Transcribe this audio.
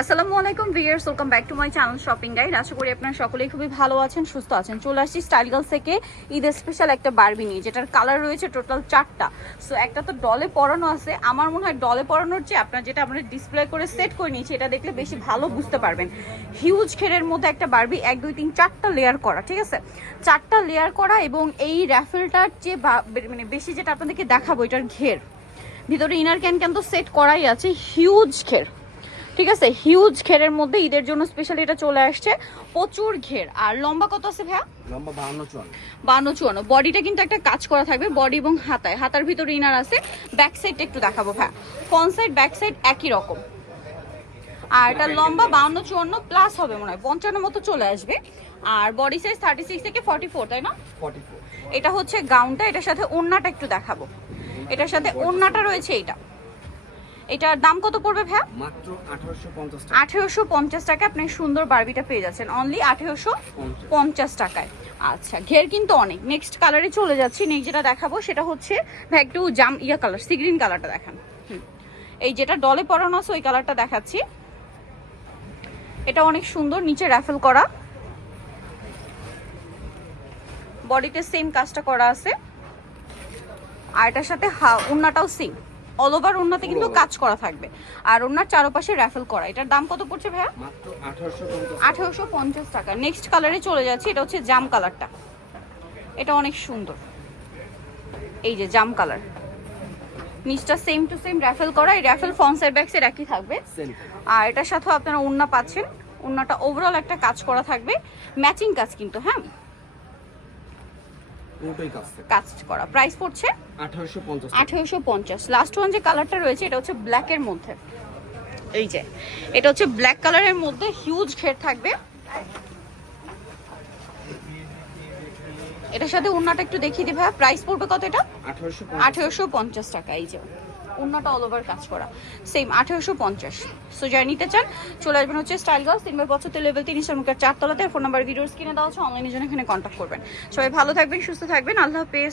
আসসালামু আলাইকুম viewers welcome back to my channel shopping guide. আশা করি আপনারা সকলেই খুবই ভালো আছেন, সুস্থ আছেন। চলে আসছি স্টাইল গার্লস থেকে ঈদের স্পেশাল একটা বারবি নিয়ে, যেটার কালার রয়েছে টোটাল চারটা। সো একটা তো ডলে পরানো আছে। আমার মনে হয় ডলে পরানোর চেয়ে আপনার যেটা আমরা ডিসপ্লে করে সেট করে নিয়েছি, এটা দেখলে বেশি ভালো বুঝতে পারবেন। হিউজ ঘেরের মধ্যে একটা বারবি এক, দুই, তিন, চারটা লেয়ার করা, ঠিক আছে? চারটা লেয়ার করা এবং এই র্যাফেলটার যে বা- মানে বেশি যেটা আপনাদেরকে দেখাবো, এটার ঘের। ভিতরে ইনার ক্যান ক্যান তো সেট করাই আছে হিউজ ঘের। ঠিক আছে হিউজ ঘেরের মধ্যে ঈদের জন্য স্পেশালি এটা চলে আসছে। প্রচুর ঘের। আর লম্বা কত আছে ভাইয়া? লম্বা বাহান্ন চুয়ান্ন। বডিটা কিন্তু একটা কাজ করা থাকবে বডি এবং হাতায়। হাতার ভিতরে ইনার আছে ব্যাক সাইডটা একটু দেখাবো ভাইয়া। ফ্রন্ট সাইড ব্যাক সাইড একই রকম। আর এটা লম্বা বাউন্ন চুয়ান্ন প্লাস হবে মনে হয়। পঞ্চান্ন মতো চলে আসবে। আর বডি সাইজ থার্টি সিক্স থেকে ফর্টি ফোর তাই না? এটা হচ্ছে গাউনটা এটার সাথে ওড়নাটা একটু দেখাবো। এটার সাথে ওড়নাটা রয়েছে এইটা। এটার দাম কত পড়বে ভাইয়া? মাত্র আঠারোশো পঞ্চাশ টাকা। আঠেরোশো পঞ্চাশ টাকা আপনি সুন্দর বারবিটা পেয়ে যাচ্ছেন। অনলি আঠেরোশো পঞ্চাশ। টাকায়। আচ্ছা ঘের কিন্তু অনেক। নেক্সট কালারে চলে যাচ্ছি। নেক্সট যেটা দেখাবো সেটা হচ্ছে ভাই একটু জাম ইয়া কালার সি গ্রিন কালারটা দেখান। এই যেটা ডলে পরানো আছে ওই কালারটা দেখাচ্ছি। এটা অনেক সুন্দর নিচে র্যাফেল করা। বডিতে সেম কাজটা করা আছে। আর এটার সাথে হা- ওড়নাটাও সেম অল ওভার ওড়নাতে কিন্তু কাজ করা থাকবে। আর ওনার চারপাশে র্যাফেল করা। এটার দাম কত পড়ছে ভাইয়া? মাত্র আঠারোশো পঞ্চাশ টাকা। নেক্সট কালারে চলে যাচ্ছে। এটা হচ্ছে জাম কালারটা এটা অনেক সুন্দর। এই যে জাম কালার নিচটা সেম টু সেম র্যাফেল করা। এই র্যাফেল ফন্সের ব্যাগসের একই থাকবে। আর এটার সাথেও আপনারা ওড়না পাচ্ছেন। ওড়নাটা ওভারঅল একটা কাজ করা থাকবে। ম্যাচিং কাজ কিন্তু হ্যাঁ? পুরোটাই কাজ থাকে। করা। প্রাইস পড়ছে? আঠারোশো পঞ্চাশ আঠেরোশো পঞ্চাশ। লাস্ট ওয়ান যে কালারটা রয়েছে এটা হচ্ছে ব্ল্যাকের মধ্যে। এই যে এটা হচ্ছে ব্ল্যাক কালারের মধ্যে হিউজ ঘের থাকবে। এটার সাথে ওড়নাটা একটু দেখিয়ে ভাইয়া। প্রাইস পড়বে কত এটা? আঠারোশো আঠেরোশো পঞ্চাশ টাকা এই যে। ওড়নাটা অল ওভার কাজ করা। সেম আঠেরোশো পঞ্চাশ। সো যারা নিতে চান, চলে আসবেন হচ্ছে স্টাইল গার্লস তিনবার বছর পঁচাত্তর লেভেল তিন চার চারতলাতে। ফোন নাম্বার ভিডিওস কিনে দেওয়া হচ্ছে অনলাইনের জন্য এখানে কন্ট্যাক্ট করবেন। সবাই ভালো থাকবেন, সুস্থ থাকবেন। আল্লাহ হাফেজ।